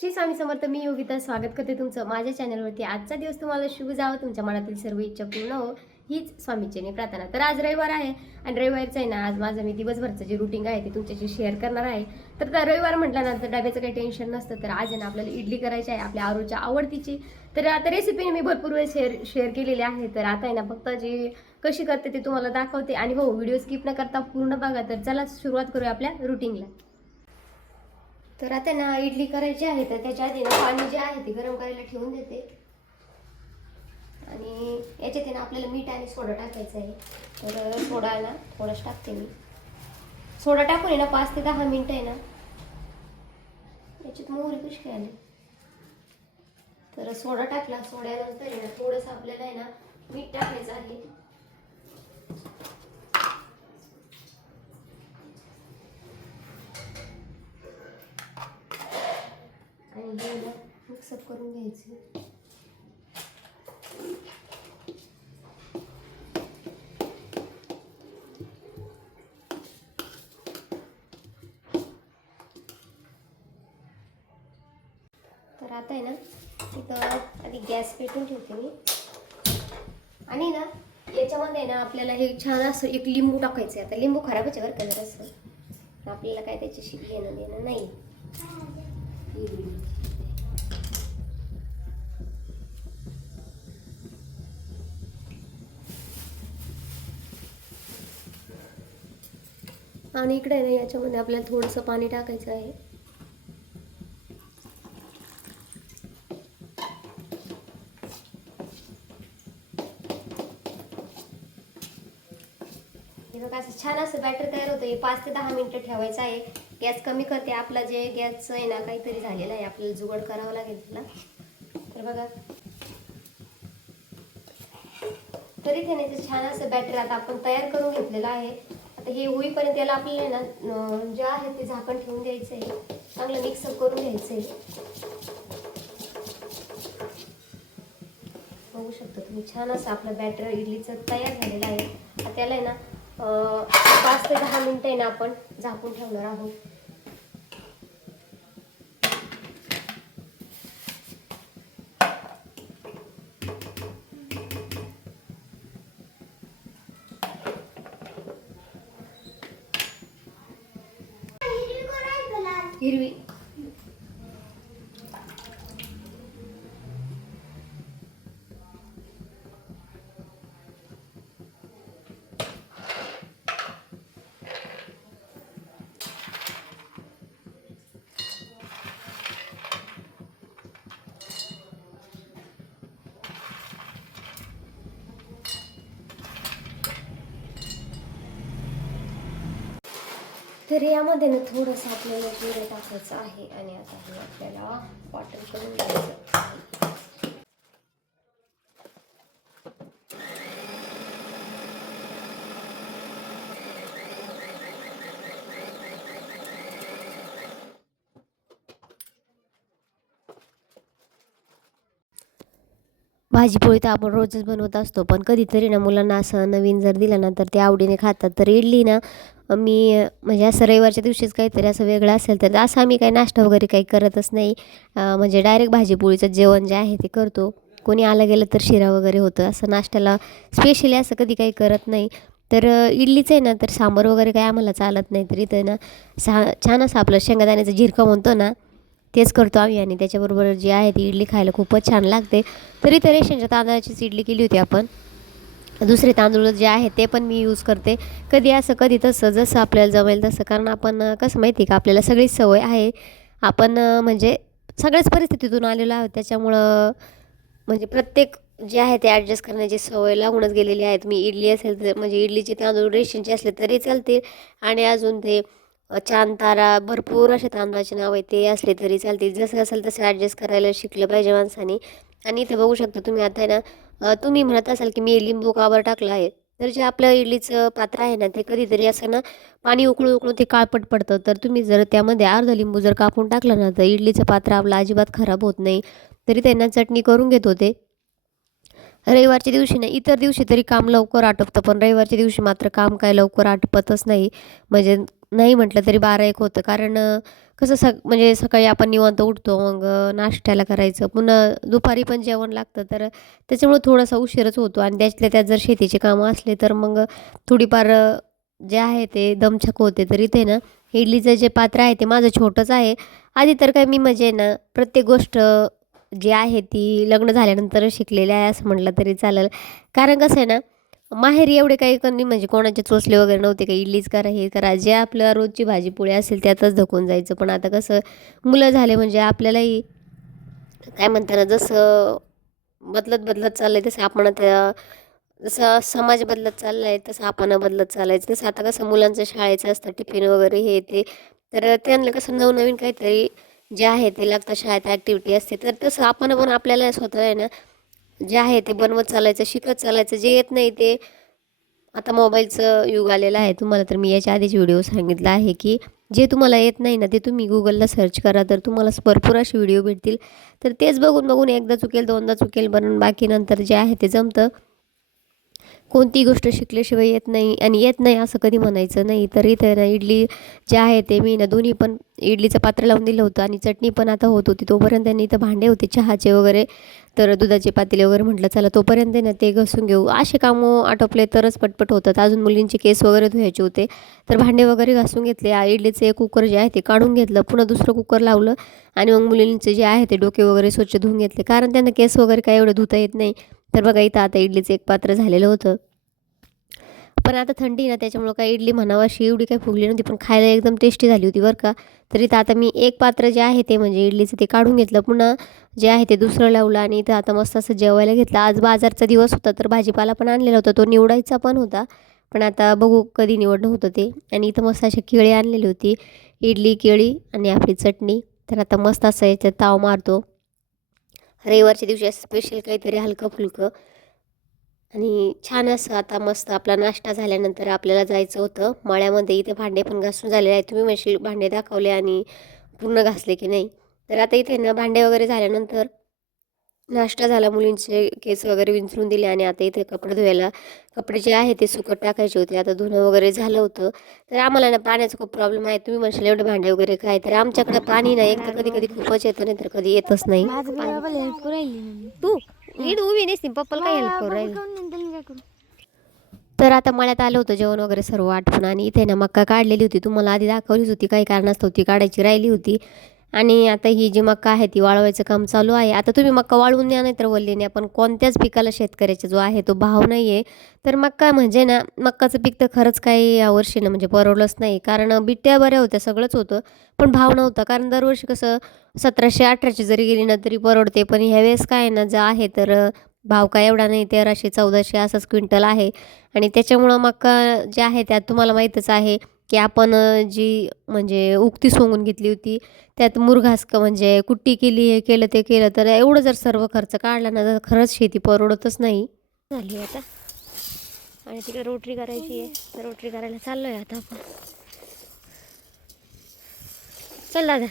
श्री स्वामी समर्थ. मी योगिता स्वागत करते तुमचं माझ्या चॅनलवरती. आजचा दिवस तुम्हाला शुभ जावं, तुमच्या मनातील सर्व इच्छा पूर्ण हो हीच स्वामीचरणी प्रार्थना. तर आज रविवार आहे आणि रविवारचं आहे ना, आज माझं मी दिवसभरचं जे रुटीन आहे ते तुमच्याशी शेअर करणार आहे. तर रविवार म्हटल्यानंतर डब्याचं काही टेन्शन नसतं. तर आज आहे ना आपल्याला इडली करायची आहे, आपल्या आरोच्या आवडतीची. तर आता रेसिपी मी भरपूर वेळ शेअर केलेली आहे. तर आता आहे ना फक्त जी कशी करते ते तुम्हाला दाखवते. आणि हो, व्हिडिओ स्किप न करता पूर्ण बघा. तर चला सुरुवात करूया आपल्या रुटीनला. तर आता ना इडली करायची आहे, तर त्याच्या आधी ना पाणी जे आहे ते गरम करायला ठेवून देते. आणि याच्यात ना आपल्याला मीठ आणि सोडा टाकायचं आहे. तर सोडा ना थोडंच टाकते मी. सोडा टाकून ना 5 ते 10 मिनिटं आहे ना याच्यात मोहरी पुष्कळ आली. तर सोडा टाकला. सोड्यानंतर आहे ना थोडंसं आपल्याला आहे ना मीठ टाकायचं आहे. आणि हे ना मिक्सअप करून घ्यायचं. तर आता आहे ना इथं आधी गॅस पेटून ठेवते मी. आणि ना याच्यामध्ये ना आपल्याला हे छान असं एक लिंबू टाकायचं आहे. आता लिंबू खराबच आहे बरं का जरासं, आपल्याला काय त्याच्याशी घेणं देणं नाही. आणि इकडे आहे ना याच्यामध्ये आपल्याला थोडंसं पाणी टाकायचं आहे. हे बघा असं छान असं बॅटर तयार होतं. हे 5 ते 10 मिनिटं ठेवायचं आहे. गॅस कमी करते. आपला जे गॅसचं आहे ना काहीतरी झालेलं आहे, आपल्याला जुगाड करावं लागेल त्याला. तर बघा तरी त्याने छान असं बॅटर आता आपण तयार करून घेतलेलं आहे. आता हे होईपर्यंत याला आपल्याला ना जे आहे ते झाकण ठेवून द्यायचं आहे. चांगलं मिक्सअप करून घ्यायचं आहे. बघू शकता तुम्ही छान असं आपलं बॅटर इडलीचं तयार झालेलं आहे. आता त्याला आहे ना 5 ते 10 मिनिटं आहे ना आपण झाकून ठेवणार आहोत. हिरवी तर यामध्ये ना थोडंसं आपल्याला जिरं टाकायचं आहे. आणि आता हे आपल्याला वाटण करून घ्यायचं आहे. भाजीपोळी तर आपण रोजच बनवत असतो, पण कधीतरी ना मुलांना असं नवीन जर दिलं ना तर ते आवडीने खातात. तर इडली ना मी म्हणजे असं रविवारच्या दिवशीच काहीतरी असं वेगळं असेल तर असं आम्ही काही नाश्ता वगैरे काही करतच नाही. म्हणजे डायरेक्ट भाजीपोळीचं जेवण जे आहे ते करतो. कोणी आलं गेलं तर शिरा वगैरे होतं. असं नाश्त्याला स्पेशली असं कधी काही करत नाही. तर इडलीचं आहे ना तर सांबार वगैरे काही आम्हाला चालत नाही. तर इथं ना छान असं आपलं शेंगादाण्याचं झिरकं म्हणतो ना तेच करतो आम्ही. आणि त्याच्याबरोबर जी आहे ती इडली खायला खूपच छान लागते. तरी तर रेशनच्या तांदळाचीच इडली केली होती आपण. दुसरे तांदूळ जे आहेत ते पण मी यूज करते. कधी असं कधी तसं जसं आपल्याला जमेल तसं. कारण आपण कसं माहिती आहे का आपल्याला सगळीच सवय आहे. आपण म्हणजे सगळ्याच परिस्थितीतून आलेलो आहोत. त्याच्यामुळं म्हणजे प्रत्येक जे आहे ते ॲडजस्ट करण्याची सवय लागूनच गेलेली आहे. मी इडली असेल तर म्हणजे इडलीचे तांदूळ रेशनचे असले तरी चालतील. आणि अजून ते चांद तारा भरपूर असे तांदळाचे नाव आहे ते असले तरी चालतील. जसं असेल तसं ॲडजस्ट करायला शिकलं पाहिजे माणसाने. आणि इथे बघू शकता तुम्ही आता आहे ना तुम्ही म्हणत असाल की मी लिंबू का बरं टाकलं आहे. तर जे आपलं इडलीचं पात्र आहे ना ते कधीतरी असं ना पाणी उकळून उकळून ते काळपट पडतं. तर तुम्ही जर त्यामध्ये अर्धा लिंबू जर कापून टाकलं ना तर इडलीचं पात्र आपलं अजिबात खराब होत नाही. तरी त्यांना चटणी करून घेत होते. रविवारच्या दिवशी ना इतर दिवशी तरी काम लवकर आटपतं, पण रविवारच्या दिवशी मात्र काम काय लवकर आटपतच नाही. म्हणजे नाही म्हटलं तरी 12-1 होतं. कारण कसं म्हणजे सकाळी आपण निवांत उठतो, मग नाश्त्याला करायचं, पुन्हा दुपारी पण जेवण लागतं, तर त्याच्यामुळं थोडासा उशीरच होतो आणि त्यातल्या त्यात जर शेतीचे कामं असले तर मग थोडीफार जे आहे ते दमछाक होते. तर इथे ना इडलीचं जे पात्र आहे ते माझं छोटंच आहे. आधी तर काय मी म्हणजे ना प्रत्येक गोष्ट जी आहे ती लग्न झाल्यानंतरच शिकलेली आहे असं म्हटलं तरी चालेल. कारण कसं आहे ना, माहेरी एवढे काही कमी म्हणजे कोणाचे चोचले वगैरे नव्हते, काही इडलीच करा, हे करा. जे आपलं रोजची भाजी-पोळी असेल त्यातच धकून जायचं. पण आता कसं मुलं झाले म्हणजे आपल्यालाही काय म्हणतात ना, जसं बदलत चाललंय तसं आपण त्या जसं समाज बदलत चालला आहे तसं आपण बदलत चालायचं. तसं आता कसं मुलांचं शाळेचं असतं टिफिन वगैरे हे ते. तर त्यांना कसं नवनवीन काहीतरी जे आहे ते लागतं शाळेत ॲक्टिव्हिटी असते. तर तसं आपण पण आपल्याला स्वतःला आहे ना, जे आहे ते बनवत चालायचं, शिकत चालायचं. जे येत नाही ते आता मोबाईलचं युग आलेलं आहे. तुम्हाला तर मी याच्या आधीच व्हिडिओ सांगितला आहे, की जे तुम्हाला येत नाही ना, ते तुम्ही Googleला सर्च करा, तर तुम्हाला भरपूर असे व्हिडिओ भेटतील. तर तेच बघून एकदा चुकेल, दोनदा चुकेल, पण बाकी नंतर जे आहे ते जमतं. कोणती गोष्ट शिकल्याशिवाय येत नाही आणि येत नाही असं कधी म्हणायचं नाही. तर इथे ना इडली जे आहे ते मी ना दोन्ही पण इडलीचं पात्र लावून दिलं होतं आणि चटणी पण आता होत होती. तोपर्यंत त्यांनी इथं भांडे होते चहाचे वगैरे, तर दुधाचे पातेले वगैरे म्हटलं चला तोपर्यंत ना ते घासून घेऊ. असे कामं आटोपले तरच पटपट होतात. अजून मुलींचे केस वगैरे धुवायचे होते, तर भांडे वगैरे घासून घेतले. इडलीचं एक कुकर जे आहे ते काढून घेतलं, पुन्हा दुसरं कुकर लावलं आणि मग मुलींचे जे आहे ते डोके वगैरे स्वच्छ धुवून घेतले. कारण त्यांना केस वगैरे काय एवढं धुता येत नाही. तर बघा इथं आता इडलीचं एक पात्र झालेलं होतं. पण आता थंडी ना त्याच्यामुळं काही इडली म्हणावं अशी एवढी काही फुगली नव्हती, पण खायला एकदम टेस्टी झाली होती बरं का. तर इथं आता मी एक पात्र जे आहे ते म्हणजे इडलीचं ते काढून घेतलं. पुन्हा जे आहे ते दुसरं लावलं आणि इथं आता मस्त असं जेवायला घेतलं. आज बाजारचा दिवस होता, तर भाजीपाला पण आणलेला होता. तो निवडायचा पण होता. पण आता बघू कधी निवडणं होतं ते. आणि इथं मस्त अशी केळी आणलेली होती. इडली, केळी आणि आपली चटणी. तर आता मस्त असं याच्यात ताव मारतो. रविवारच्या दिवशी असं स्पेशल काहीतरी हलकं-फुलकं. आणि छान असं आता मस्त आपला नाश्ता झाल्यानंतर आपल्याला जायचं होतं मळ्यामध्ये. इथे भांडे पण घासून झालेले आहेत. तुम्ही म्हणशील भांडे दाखवले आणि पूर्ण घासले की नाही. तर आता इथे ना भांडे वगैरे झाल्यानंतर नाश्ता झाला, मुलींचे केस वगैरे विंचरून दिले आणि आता इथे कपडे धुवायला कपडे जे आहे ते सुकत टाकायचे होते. आता धुणं वगैरे झालं होतं. तर आम्हाला ना पाण्याचा खूप प्रॉब्लेम आहे. तुम्ही म्हणशाल एवढे भांडे वगैरे काय, तर आमच्याकडे पाणी नाही, एक तर कधी कधी खूपच येतं नाही तर कधी येतच नाही. तू नीट उभी नसती, पप्पाला काय हेल्प करू राहिली. तर आता मळ्यात आलं होतं जेवण वगैरे सर्व आटपून आणि इथे ना मक्का काढलेली होती. तुम्हाला आधी दाखवलीच होती, काही कारणास्तव ती काढायची राहिली होती. आणि आता ही जी मक्का आहे ती वाळवायचं काम चालू आहे. आता तुम्ही मक्का वाळवून न्या नाही तर वल्ली न्या, पण कोणत्याच पिकाला शेतकऱ्याचा जो आहे तो भाव नाही आहे. तर मक्का म्हणजे ना मक्काचं पीक तर खरंच काही यावर्षी ना म्हणजे परवडलंच नाही. कारण बिट्ट्या बऱ्या होत्या, सगळंच होतं, पण भाव नव्हता. कारण दरवर्षी कसं 1700-1800 जरी गेली ना तरी परवडते. पण ह्यावेळेस काय आहे ना, जे आहे तर भाव काय एवढा नाही, 1300-1400 असाच क्विंटल आहे. आणि त्याच्यामुळं मका जे आहे त्यात तुम्हाला माहीतच आहे, की आपण जी म्हणजे उगती सोंगून घेतली होती, त्यात मुरघास म्हणजे कुट्टी केली, हे केलं, ते केलं, तर एवढं जर सर्व खर्च काढला ना, तर खरंच शेती परवडतच नाही. झाली आता आणि तिकडे रोटरी करायची आहे, तर रोटरी करायला चाललोय आता आपण. चल दादा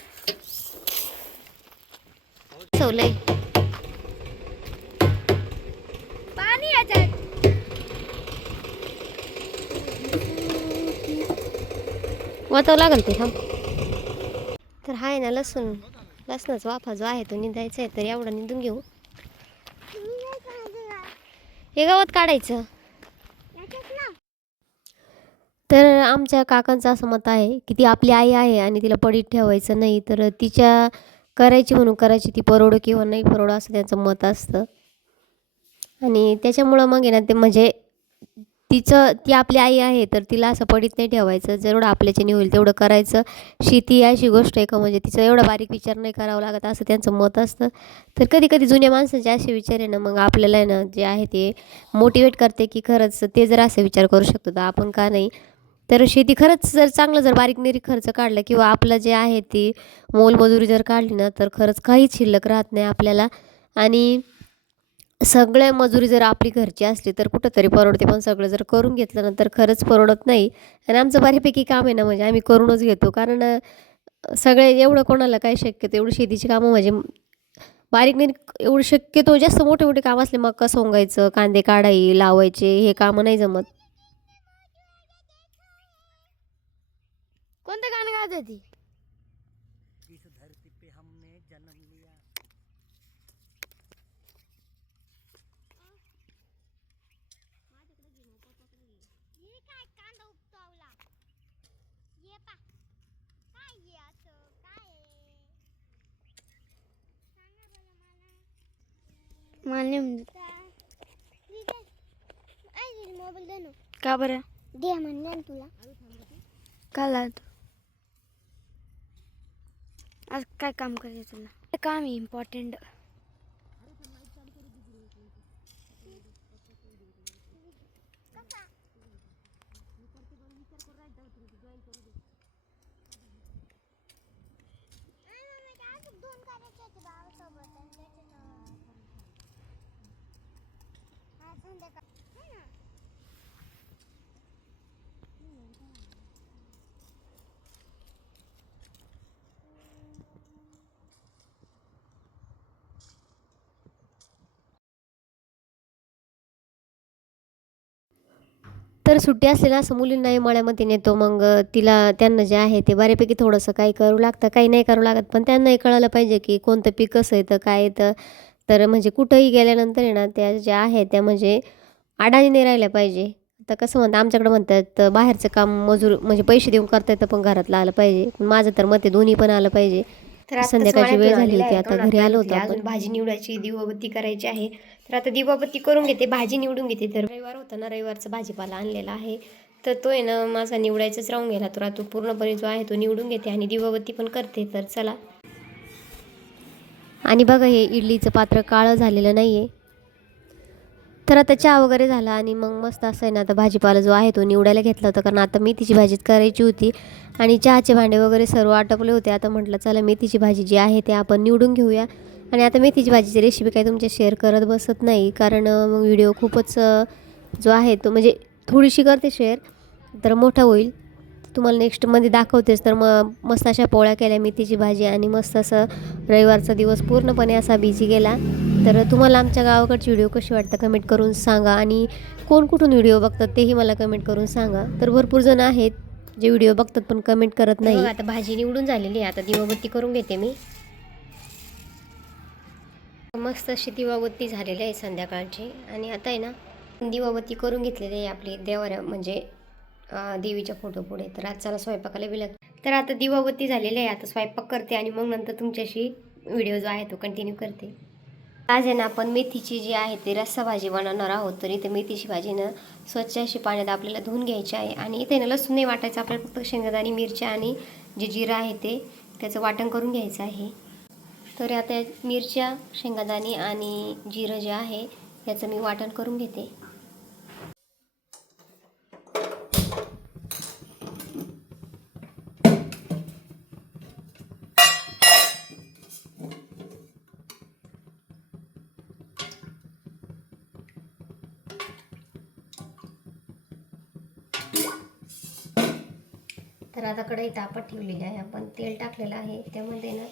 सवलय पाणी याच्यात वाचावं लागेल ते थांब. तर हाय ना लसणाचा वाफा जो आहे तो निंदायचा आहे, तर एवढा निंदून घेऊ. हे गवत काढायचं. तर आमच्या काकांचं असं मत आहे की ती आपली आई आहे आणि तिला पडीत ठेवायचं नाही, तर तिच्या करायची म्हणून करायची, ती परवडो किंवा नाही परवडो असं त्यांचं मत असतं. आणि त्याच्यामुळं मग आहे ना ते म्हणजे ती आपली आई आहे तर तिला असं पडीत नाही ठेवायचं, जेवढं आपल्याच्याने होईल तेवढं करायचं. शेती ही अशी गोष्ट आहे का म्हणजे तिचा एवढा बारीक विचार नाही करावा लागत असं त्यांचं मत असतं. तर कधी कधी जुन्या माणसांचे असे विचार आहे ना, मग आपल्याला आहे ना जे आहे ते मोटिवेट करते की खरंच ते जर असे विचार करू शकतो तर आपण का नाही. तर शेती खरंच जर चांगलं जर बारीक-निरीक खर्च काढला किंवा आपलं जे आहे ती मोलमजुरी जर काढली ना, तर खरंच काहीच शिल्लक राहत नाही आपल्याला. आणि सगळ्या मजुरी जर आपली घरची असली तर कुठंतरी परवडते, पण सगळं जर करून घेतलं ना तर खरंच परवडत नाही. आणि आमचं बऱ्यापैकी काम आहे ना म्हणजे आम्ही करूनच घेतो. कारण सगळे एवढं कोणाला काय शक्यतो एवढी शेतीची कामं म्हणजे बारीक-निरीक एवढं शक्यतो जास्त मोठे-मोठे काम असले, मका सोंगायचं, कांदे काढाई, लावायचे, हे कामं नाही जमत. कोणतं गाणं गात होती? मला का बरं दे म्हणलं ना तुला का लावतो आज काय काम करायचं तुला काम आहे इम्पॉर्टंट तर सुट्टी असले ना असं मुलींनाही मळ्यामध्ये नेतो. मग तिला त्यांना जे आहे ते बऱ्यापैकी थोडंसं काही करू लागतं, काही नाही करू लागत. पण त्यांनाही कळायला पाहिजे की कोणतं पीक कसं येतं, काय येतं. तर म्हणजे कुठंही गेल्यानंतर आहे ना त्या ज्या आहेत त्या म्हणजे अडाणी नाही राहिल्या पाहिजे. आता कसं म्हणतात आमच्याकडं म्हणतात बाहेरचं काम मजूर म्हणजे पैसे देऊन करता येतं पण घरातलं आलं पाहिजे. पण माझं तर मत आहे दोन्ही पण आलं पाहिजे. तर संध्याकाळची वेळ झाली होती, आता घरी आलो होतो आपण. भाजी निवडायची, दिवाबत्ती करायची आहे. तर आता दिवाबत्ती करून घेते, भाजी निवडून घेते. तर रविवार होता ना, रविवारचा भाजीपाला आणलेला आहे. तर तो आहे ना माझा निवडायचाच राहून गेला. तर आता पूर्णपणे जो आहे तो निवडून घेते आणि दिवाबत्ती पण करते. तर चला. आणि बघा हे इडलीचं पात्र काळं झालेलं नाही आहे. तर आता चहा वगैरे झाला आणि मग मस्त असं आहे ना आता भाजीपाला जो आहे तो निवडायला घेतला होता. कारण आता मेथीची भाजीच करायची होती आणि चहाचे भांडे वगैरे सर्व आटपले होते. आता म्हटलं चला मेथीची भाजी जी आहे ते आपण निवडून घेऊया. आणि आता मेथीची भाजीची रेसिपी काही तुमच्या शेअर करत बसत नाही, कारण मग व्हिडिओ खूपच जो आहे तो म्हणजे थोडीशी करते शेअर तर मोठा होईल. तुम्हाला नेक्स्टमध्ये दाखवतेच. तर मग मस्त अशा पोळ्या केल्या, मेथीची भाजी आणि मस्त असं रविवारचा दिवस पूर्णपणे असा बिझी गेला. तर तुम्हाला आमच्या गावाकडची व्हिडिओ कशी वाटतं कमेंट करून सांगा आणि कोण कुठून व्हिडिओ बघतात तेही मला कमेंट करून सांगा. तर भरपूर जण आहेत जे व्हिडिओ बघतात पण कमेंट करत नाही. आता भाजी निवडून झालेली आहे, आता दिवाबत्ती करून घेते मी. मस्त अशी दिवाबत्ती झालेली आहे संध्याकाळची आणि आता आहे ना दिवाबत्ती करून घेतलेली आहे आपली देवाऱ्या म्हणजे देवीच्या फोटो पुढे. तर आज चला स्वयंपाकाला बी तर आता दिवाबत्ती झालेली आहे, आता स्वयंपाक करते आणि मग नंतर तुमच्याशी व्हिडिओ जो आहे तो कंटिन्यू करते. आज आहे ना आपण मेथीची जी आहे ती रस्सा भाजी बनवणार आहोत. तर इथे मेथीची भाजी ना स्वच्छ अशी पाण्यात आपल्याला धुवून घ्यायची आहे आणि इथे ना लसूण नाही वाटायचं आपल्याला, फक्त शेंगदाणे मिरच्या आणि जे जिरं आहे ते त्याचं वाटण करून घ्यायचं आहे. तर आता मिरच्या शेंगदाणे आणि जिरं जे आहे याचं मी वाटण करून घेते. तर आता कढई तापत ठेवलेली आहे, आपण तेल टाकलेलं आहे. त्यामध्ये ना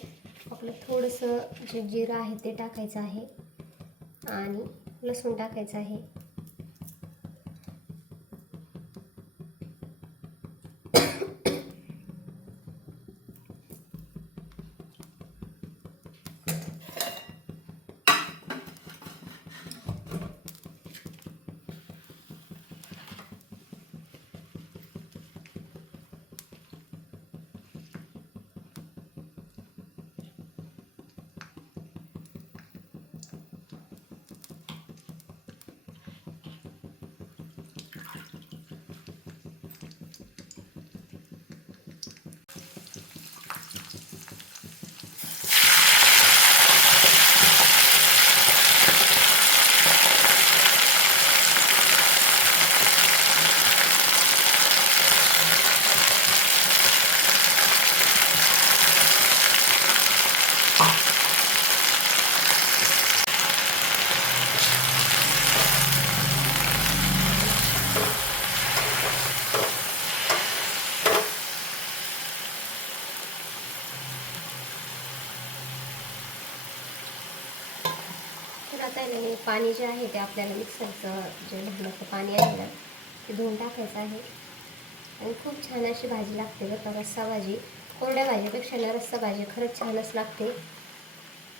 आपलं थोडंसं जे जिरं आहे ते टाकायचं आहे आणि लसूण टाकायचं आहे. तर आता आहे ना पाणी जे आहे ते आपल्याला मिक्सरचं जे ढवळाचं पाणी आहे ना ते धुवून टाकायचं आहे आणि खूप छान अशी भाजी लागते बरं का. रस्सा भाजी कोरड्या भाजीपेक्षा ना रस्सा भाजी खरंच छानच लागते.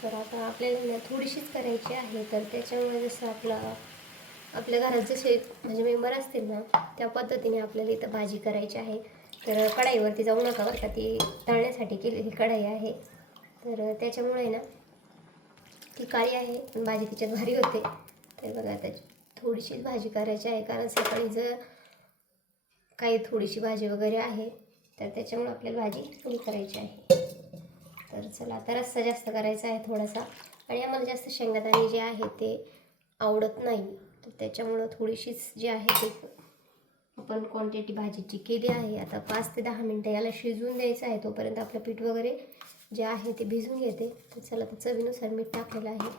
तर आता आपल्याला ना थोडीशीच करायची आहे, तर त्याच्यामुळे जसं आपल्या घरात जसे म्हणजे मेंबर असतील ना त्या पद्धतीने आपल्याला इथं भाजी करायची आहे. तर कढाईवरती जाऊ नका बरं का, ती तळण्यासाठी केलेली कढाई आहे. तर त्याच्यामुळे ना ती काळी आहे पण भाजी तिच्यात भारी होते. तर बघा आता थोडीशीच भाजी करायची आहे, कारण सकाळी जर काही थोडीशी भाजी वगैरे आहे तर त्याच्यामुळे आपल्याला भाजी थोडी करायची आहे. तर चला आता रस्सा जास्त करायचा आहे थोडासा, आणि आम्हाला जास्त शेंगदाणे जे आहे ते आवडत नाही, तर त्याच्यामुळं थोडीशीच जी आहे ते आपण क्वांटिटी भाजीची केली आहे. आता 5 ते 10 मिनटं याला शिजवून द्यायचं आहे, तोपर्यंत आपलं पीठ वगैरे जे आहे ते भिजून घेते. तर चला तर चवीनुसार मीठ टाकलेलं आहे.